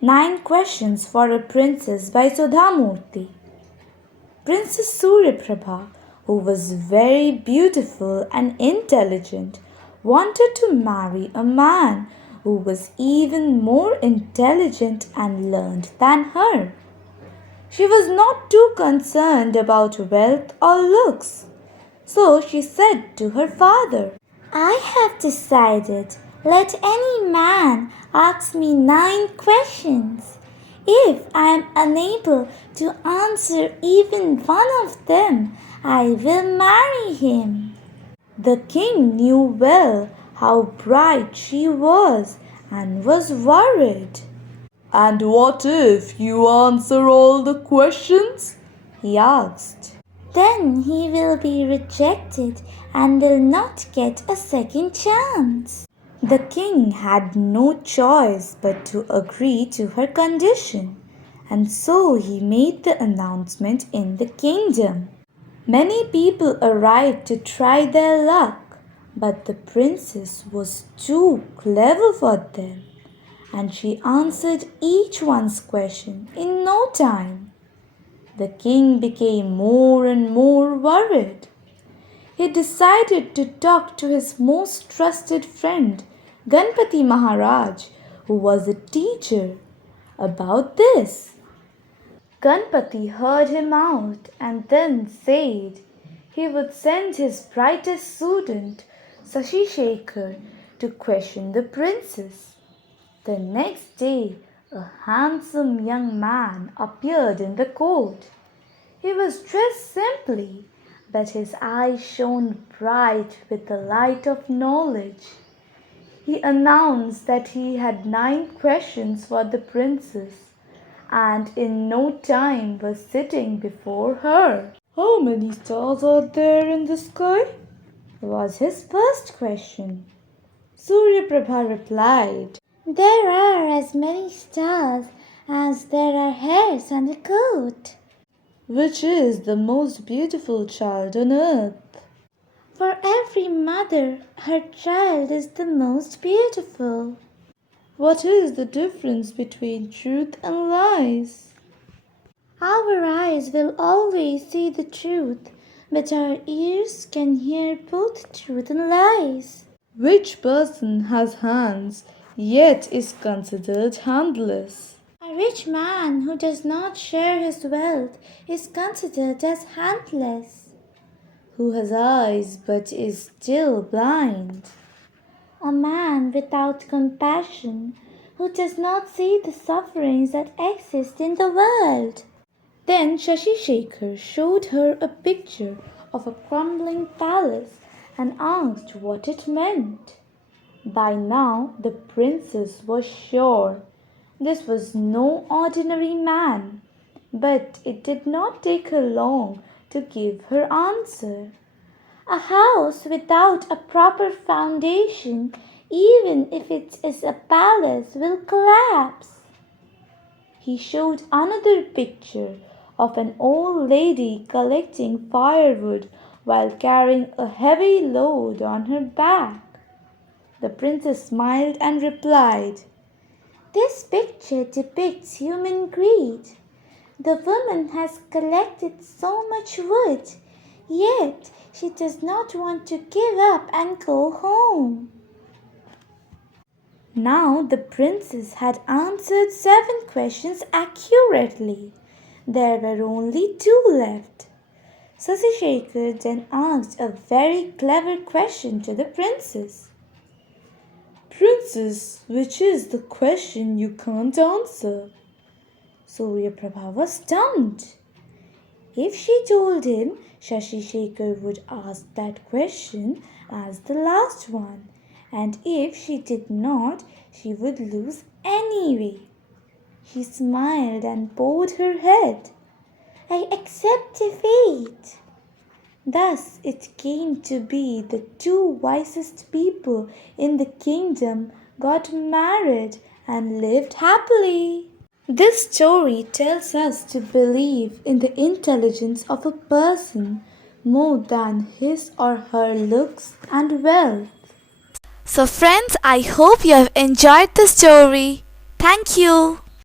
9 Questions for a Princess by Sudha Murty. Princess Suryaprabha, who was very beautiful and intelligent, wanted to marry a man who was even more intelligent and learned than her. She was not too concerned about wealth or looks. So she said to her father, "I have decided. Let any man ask me 9 questions. If I am unable to answer even one of them, I will marry him." The king knew well how bright she was and was worried. "And what if you answer all the questions?" he asked. "Then he will be rejected and will not get a second chance." The king had no choice but to agree to her condition, and so he made the announcement in the kingdom. Many people arrived to try their luck, but the princess was too clever for them, and she answered each one's question in no time. The king became more and more worried. He decided to talk to his most trusted friend, Ganpati Maharaj, who was a teacher, about this. Ganpati heard him out and then said he would send his brightest student, Shashi Shekhar, to question the princess. The next day, a handsome young man appeared in the court. He was dressed simply, but his eyes shone bright with the light of knowledge. He announced that he had 9 questions for the princess, and in no time was sitting before her. "How many stars are there in the sky?" was his first question. Suryaprabha replied, "There are as many stars as there are hairs on a coat." "Which is the most beautiful child on earth?" "For every mother, her child is the most beautiful." "What is the difference between truth and lies?" "Our eyes will always see the truth, but our ears can hear both truth and lies." "Which person has hands yet is considered handless?" "A rich man who does not share his wealth is considered as handless." "Who has eyes but is still blind?" "A man without compassion who does not see the sufferings that exist in the world." Then Shashi Shekhar showed her a picture of a crumbling palace and asked what it meant. By now the princess was sure this was no ordinary man, but it did not take her long to give her answer. "A house without a proper foundation, even if it is a palace, will collapse." He showed another picture of an old lady collecting firewood while carrying a heavy load on her back. The princess smiled and replied, "This picture depicts human greed. The woman has collected so much wood, yet she does not want to give up and go home." Now the princess had answered 7 questions accurately. There were only 2 left. Shashi Shekhar then asked a very clever question to the princess. "Princess, which is the question you can't answer?" Suryaprabha was stunned. If she told him, Shashi Shekhar would ask that question as the last one, and if she did not, she would lose anyway. She smiled and bowed her head. "I accept defeat." Thus it came to be the 2 wisest people in the kingdom got married and lived happily. This story tells us to believe in the intelligence of a person more than his or her looks and wealth. So friends, I hope you have enjoyed the story. Thank you.